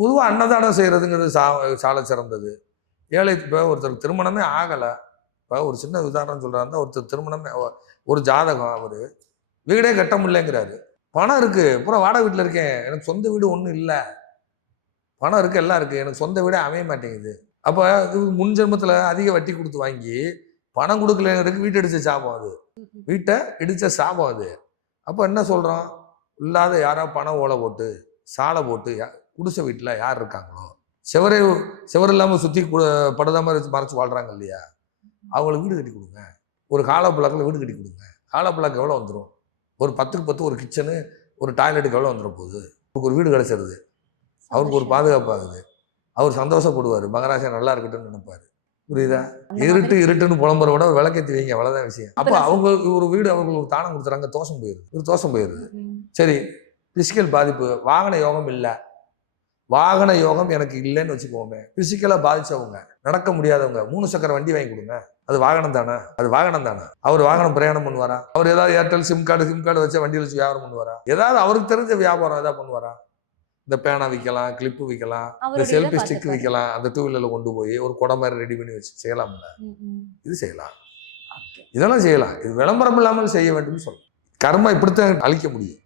பொதுவாக அன்னதானம் செய்கிறதுங்கிறது சா சால சிறந்தது. ஏழை இப்போ ஒருத்தருக்கு திருமணமே ஆகலை. இப்போ ஒரு சின்ன உதாரணம் சொல்கிறாருந்தா ஒருத்தர் திருமணமே ஒரு ஜாதகம் அவர் வீடே கட்ட முடியலங்கிறாரு. பணம் இருக்கு பூரா வாடகை வீட்டில் இருக்கேன் எனக்கு சொந்த வீடு ஒன்றும் இல்லை. பணம் இருக்கு எல்லாம் இருக்கு எனக்கு சொந்த வீடே அமைய மாட்டேங்குது. அப்போ இது முன் ஜென்மத்தில் அதிக வட்டி கொடுத்து வாங்கி பணம் கொடுக்கலங்கிறதுக்கு வீட்டை இடிச்ச சாபம் அது. வீட்டை இடிச்ச சாபம் அது. அப்போ என்ன சொல்கிறோம் இல்லாத யாரோ பணம் ஓலை போட்டு சாலை போட்டு குடிசை வீட்டில் யார் இருக்காங்களோ? செவரே செவர் இல்லாமல் சுற்றி படுதா மாதிரி மறைச்சு வாழ்கிறாங்க இல்லையா? அவங்களுக்கு வீடு கட்டி கொடுங்க. ஒரு காலப்பழக்கில் வீடு கட்டி கொடுங்க. காலப்பழக்கம் எவ்வளோ வந்துடும் ஒரு பத்துக்கு பத்து ஒரு கிச்சனு ஒரு டாய்லெட்டுக்கு எவ்வளோ வந்துடும் போகுது? அவருக்கு ஒரு வீடு கிடச்சிருது. அவருக்கு ஒரு பாதுகாப்பாகுது அவர் சந்தோஷப்படுவார். மகராஜா நல்லா இருக்கட்டும்னு நினைப்பாரு. புரியுதா? இருட்டு இருட்டுன்னு புலம்புற விட விளக்கேற்றி வைங்க. அவ்வளோதான் விஷயம். அப்போ அவங்க ஒரு வீடு அவங்களுக்கு தானம் கொடுத்துறாங்க. தோஷம் போயிருது ஒரு தோஷம் போயிருது ம். சரி பிசிக்கல் பாதிப்பு வாகன யோகம் இல்லை. வாகன யோகம் எனக்கு இல்லைன்னு வச்சுக்கோமே பிசிக்கலாக பாதிச்சவங்க நடக்க முடியாதவங்க மூணு சக்கர வண்டி வாங்கி கொடுங்க. அது வாகனம் தானே? அது வாகனம் தானே? அவர் வாகனம் பிரயாணம் பண்ணுவாரா? அவர் ஏதாவது Airtel sim card sim card வச்சு வண்டியில் வச்சு வியாபாரம் பண்ணுவாரா? ஏதாவது அவருக்கு தெரிஞ்ச வியாபாரம் ஏதாவது பண்ணுவாரா? இந்த பேனா விற்கலாம் கிளிப்பு விற்கலாம் இந்த செல்ஃபி ஸ்டிக். விற்கலாம் அந்த டூ வீலரில் கொண்டு போய் ஒரு குடை மாதிரி ரெடி பண்ணி வச்சு செய்யலாம்ல. இது செய்யலாம். இதெல்லாம் செய்யலாம். இது விளம்பரம் இல்லாமல் செய்ய வேண்டும்னு சொல்லலாம் கர்மா இப்படித்தான் அழிக்க முடியும்.